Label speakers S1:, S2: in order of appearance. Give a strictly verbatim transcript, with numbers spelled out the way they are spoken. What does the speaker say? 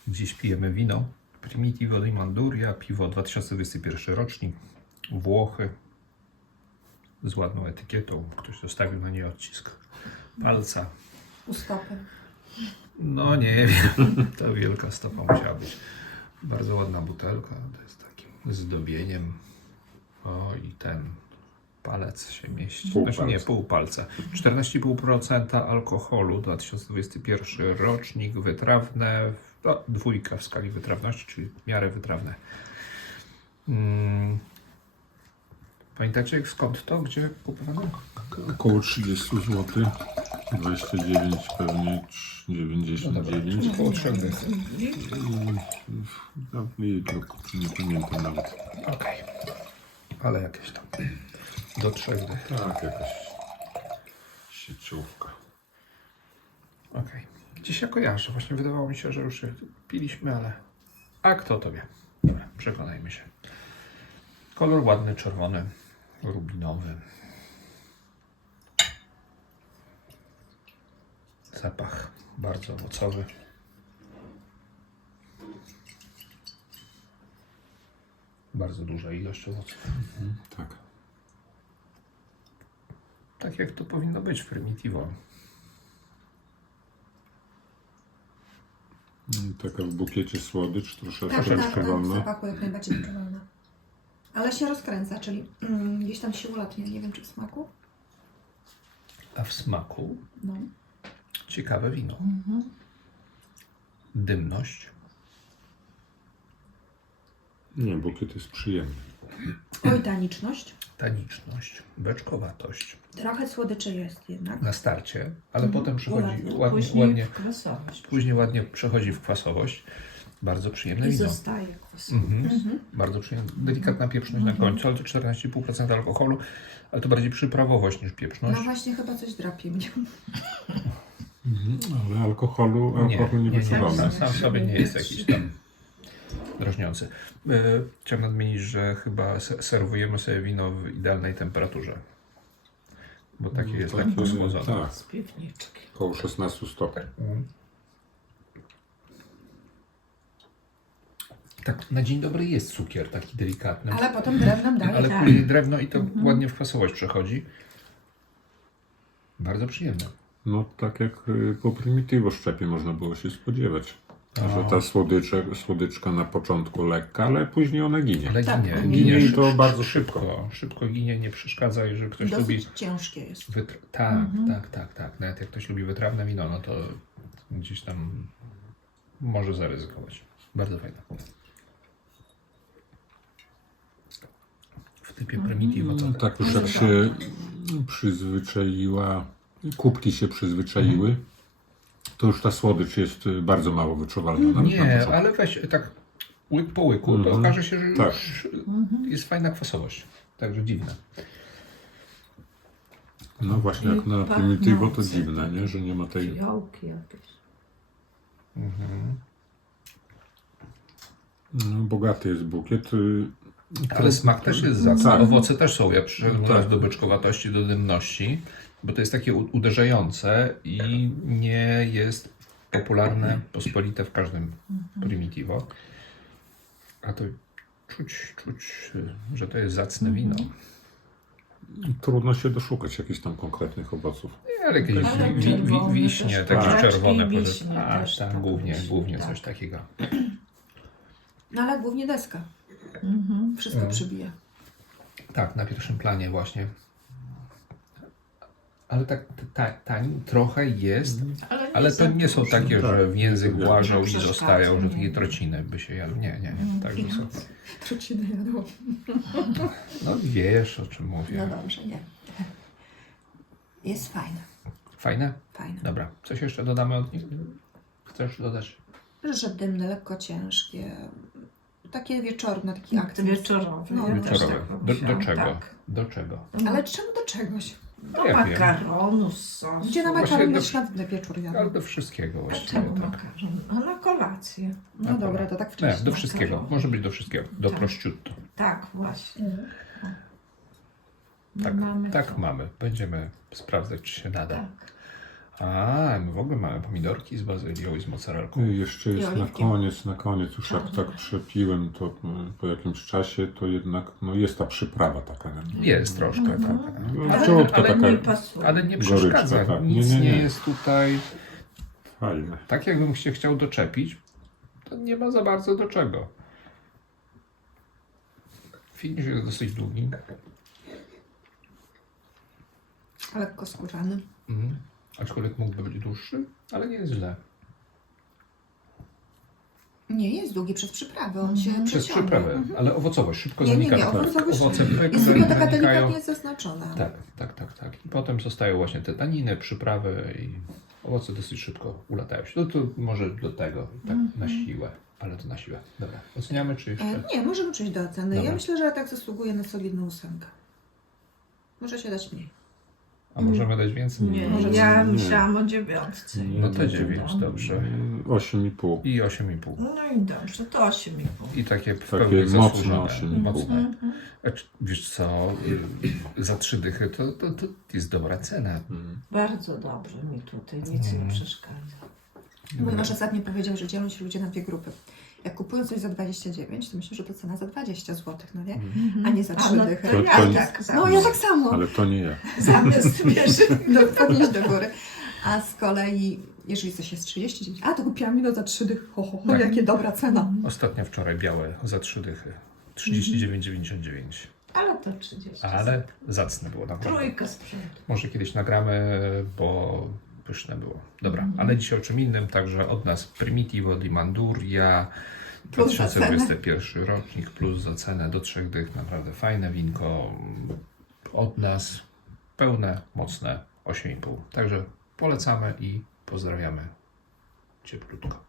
S1: Dziś pijemy wino Primitivo di Manduria, piwo dwa tysiące dwudziesty pierwszy rocznik, Włochy, z ładną etykietą. Ktoś zostawił na niej odcisk palca.
S2: U stopy.
S1: No nie wiem, ta wielka stopa musiała być. Bardzo ładna butelka, to jest takim zdobieniem. O i ten palec się mieści.
S3: Pół
S1: Znaczy nie,
S3: palca.
S1: pół palca. czternaście i pół procent alkoholu, dwa tysiące dwudziesty pierwszy rocznik, wytrawne, no, dwójka w skali wytrawności, czyli w miarę wytrawne. Hmm. Pamiętacie skąd to? Gdzie kupowane?
S3: Około trzydzieści złotych. dwadzieścia dziewięć pewnie dziewięćdziesiąt dziewięć.
S1: Czyli około trzech dych.
S3: No, nie, nie pamiętam nawet.
S1: Okej. Ale jakieś tam. Do trzech dych.
S3: Tak, jakaś sieciówka.
S1: Okej. Gdzieś ja kojarzę. Właśnie wydawało mi się, że już je piliśmy, ale... A kto to wie? Dobra, przekonajmy się. Kolor ładny, czerwony, rubinowy. Zapach bardzo owocowy. Bardzo duża ilość owoców.
S3: Mhm, tak.
S1: Tak jak to powinno być w Primitivo.
S3: Mm, Taka w bukiecie słodycz, troszeczkę
S2: Tak, tak, tak. W
S3: przewalna.
S2: zapachu jak najbardziej wyczuwalna. Ale się rozkręca, czyli mm, gdzieś tam się ulatnia. Nie wiem, czy w smaku.
S1: A w smaku
S2: No.
S1: ciekawe wino.
S2: Mhm.
S1: Dymność.
S3: Nie, bukiet jest przyjemny.
S2: Oj, taniczność.
S1: Taniczność, beczkowatość
S2: Trochę słodyczy jest jednak.
S1: na starcie, ale
S2: Mhm.
S1: potem przechodzi
S2: Ładnie.
S1: ładnie,
S4: Później
S1: ładnie,
S4: w kwasowość.
S1: później ładnie przechodzi w kwasowość. Bardzo przyjemne
S4: I
S1: wino.
S4: zostaje kwasowość.
S1: Mhm.
S2: Mhm.
S1: Bardzo przyjemne. Delikatna pieprzność na końcu, ale to czternaście i pół procent alkoholu, ale to bardziej przyprawowość niż
S2: No
S1: pieprzność.
S2: właśnie, chyba coś drapie mnie.
S3: Mhm, ale alkoholu,
S1: Nie,
S3: alkohol
S1: nie, nie,
S3: niewyczuwalny.
S1: sam, sam sobie nie jest jakiś tam drażniący. E, Chciałem nadmienić, że chyba se- serwujemy sobie wino w idealnej temperaturze, bo takie jest
S3: Takie,
S1: lekko schłodzone.
S3: Tak,
S4: Z piwniczki.
S3: około szesnaście stopni.
S1: Mhm. Tak, na dzień dobry jest cukier taki delikatny,
S2: Ale potem drewnem daje.
S1: ale
S4: tak.
S1: później drewno i to ładnie w kwasowość przechodzi. Bardzo przyjemne.
S3: No tak jak y, po Primitivo szczepie można było się spodziewać. Że ta słodyczek, słodyczka na początku lekka, ale później ona ginie.
S1: Ale
S2: Tak,
S1: ginie,
S2: ginie
S1: ginie
S3: i
S1: szy-
S3: to bardzo
S1: szybko. Szybko ginie, nie przeszkadza, jeżeli ktoś lubi
S2: Dosyć ciężkie jest.
S1: wytr- tak, tak, tak, tak. Nawet jak ktoś lubi wytrawne wino, no to gdzieś tam może zaryzykować. Bardzo fajne. W typie Primitivo to
S3: No, tak już jak się przyzwyczaiła, kubki się przyzwyczaiły, to już ta słodycz jest y, bardzo mało wyczuwalna. nawet na
S1: nie,
S3: początku.
S1: ale weź tak łyk po łyku, to
S3: Mhm.
S1: okaże się, że
S3: Tak.
S1: już jest fajna kwasowość. Także dziwne.
S3: No właśnie, jak na
S4: I
S3: Primitivo to
S4: pachnące
S3: dziwne,
S4: takie.
S3: nie? Że nie ma tej...
S4: Fiołki jakieś.
S1: Mhm.
S3: No, bogaty jest bukiet. y,
S1: Ale smak też jest zacny.
S3: Tak.
S1: Owoce też są. Ja przyszedłem
S3: Tak.
S1: teraz do beczkowatości, do dymności, bo to jest takie u- uderzające i nie jest popularne, pospolite w każdym Primitivo. A to czuć, czuć, że to jest zacne wino.
S3: Trudno się doszukać jakichś tam konkretnych owoców.
S1: Nie, ale jakieś
S4: Ale
S1: wi, wi,
S4: czerwone
S1: wiśnie,
S4: też,
S1: takie
S3: tak.
S1: czerwone.
S4: I
S1: powie-
S4: wiśnie
S1: A,
S4: też,
S1: tak,
S4: tak,
S1: głównie,
S4: wiśnie,
S1: głównie
S4: tak.
S1: coś takiego.
S2: No ale głównie deska.
S4: Mhm.
S2: Wszystko
S1: Mhm.
S2: przybija.
S1: Tak, na pierwszym planie właśnie. Ale tak ta, tanin trochę jest,
S4: Ale,
S1: ale to nie są takie,
S3: Tak,
S1: że w język
S3: nie
S1: włażą i
S4: przeszkadza,
S1: zostają, że
S4: nie.
S1: takie trociny by się jadły. Nie, nie, nie. Także są.
S2: Truciny jadło.
S1: No wiesz, o czym
S2: No
S1: mówię.
S2: dobrze, nie. Jest fajne.
S1: Fajne?
S2: Fajne.
S1: Dobra. Coś jeszcze dodamy od nich? Chcesz dodać?
S2: Że dymne, lekko ciężkie. Takie wieczorne, taki akcent.
S4: Wieczorowy.
S2: No,
S4: ja
S2: no.
S4: też
S1: Wieczorowe.
S4: tak
S1: Do, do
S4: pomyślałam,
S1: czego?
S4: Tak.
S1: Do czego?
S2: Ale czemu do czegoś?
S4: Do
S1: Ja wiem.
S4: makaronu z sosu.
S2: Gdzie na
S1: Właśnie
S2: makaron
S1: do-
S2: na świątynny wieczór
S1: Ale
S2: jadą?
S1: do wszystkiego
S4: A
S1: właściwie.
S4: czemu
S1: Tak.
S4: makaron? A na kolację.
S2: No dobra, to tak
S1: Nie,
S2: wcześniej.
S1: do wszystkiego.
S4: makaron.
S1: Może być do wszystkiego. Do
S4: Tak.
S1: prosciutto.
S4: Tak, właśnie.
S2: Mhm.
S1: Tak,
S4: mamy
S1: tak
S4: to.
S1: mamy. Będziemy sprawdzać, czy się nada.
S4: Tak.
S1: A, my w ogóle mamy pomidorki z bazylią i z mozzarellką.
S3: I jeszcze jest
S2: I
S3: na
S2: oliwki.
S3: koniec, na koniec, już jak tak przepiłem, to mm, po jakimś czasie to jednak no, jest ta przyprawa taka. nie?
S1: Jest troszkę, tak.
S3: No,
S1: Ale-
S3: żółtka
S1: ale
S3: taka
S4: Nie pasuje.
S1: Ale nie
S3: Goryczka,
S1: przeszkadza.
S3: tak.
S1: Nic
S3: Nie,
S1: nie,
S3: nie, nie.
S1: jest tutaj.
S3: fajna.
S1: Tak jakbym się chciał doczepić, to nie ma za bardzo do czego. Finisz jest dosyć długi.
S2: Lekko skórzany.
S1: Mhm. Aczkolwiek mógłby być dłuższy, ale nie jest źle.
S2: Nie, jest długi przez przyprawę, on się
S1: Przez
S2: przeciąga.
S1: przyprawę, ale owocowość szybko
S2: Nie, nie,
S1: zanika.
S2: nie,
S1: Tak.
S2: owocowość
S1: Owoce pyk,
S2: jest tylko taka
S1: zanikają.
S2: delikatnie zaznaczona.
S1: Tak, tak, tak, tak. I potem zostają właśnie te taniny, przyprawy i owoce dosyć szybko ulatają się. No to może do tego, tak na siłę, ale to na siłę. Dobra, oceniamy czy jeszcze?
S2: E, nie, możemy przejść do oceny.
S1: Dobra.
S2: Ja myślę, że tak zasługuje na solidną ósemkę. Może się dać mniej.
S1: A możemy dać więcej?
S4: Nie,
S2: Może
S4: ja
S3: nie.
S4: myślałam o dziewiątce.
S3: Nie,
S1: No to
S3: nie,
S1: dziewięć,
S4: nie.
S1: dobrze.
S3: Mm, osiem i pół.
S1: I osiem i pół.
S4: No i dobrze, to osiem i pół.
S1: I takie w
S3: Takie
S1: pełni
S3: mocne
S1: zasłużone.
S3: osiem i pół.
S1: Mocne.
S4: Mhm.
S1: A czy- wiesz co, y, za trzy dychy to, to, to jest dobra cena.
S3: Mm.
S4: Bardzo dobrze mi tutaj, nic nie przeszkadza.
S2: Mój mąż ostatnio powiedział, że dzielą się ludzie na dwie grupy. Jak kupują coś za dwadzieścia dziewięć, to myślę, że to cena za dwadzieścia złotych, no nie? A nie za
S4: A
S2: trzy
S4: no
S2: dychy.
S4: to
S3: To-
S4: ja
S3: to-
S4: tak
S2: No ja tak samo.
S3: Ale to nie ja.
S4: zamiast wiesz,
S2: Do, podnieść do góry. A z kolei, jeżeli coś jest trzydzieści dziewięć, a to kupiłam mi za trzy dychy, ho, ho, ho,
S1: Tak.
S2: jakie dobra cena.
S1: Ostatnio wczoraj białe za trzy dychy. trzydzieści dziewięć dziewięćdziesiąt dziewięć.
S4: ale to trzydzieści.
S1: Ale zacne było naprawdę.
S4: Trójka sprzętu.
S1: Może kiedyś nagramy, bo pyszne było. Dobra, ale dzisiaj o czym innym, także od nas Primitivo di Manduria,
S2: Plus
S1: dwa
S2: za
S1: tysiące
S2: cenę.
S1: dwudziesty pierwszy rocznik, plus za cenę do trzech dych, naprawdę fajne winko. Od nas pełne, mocne osiem i pół. Także polecamy i pozdrawiamy cieplutko.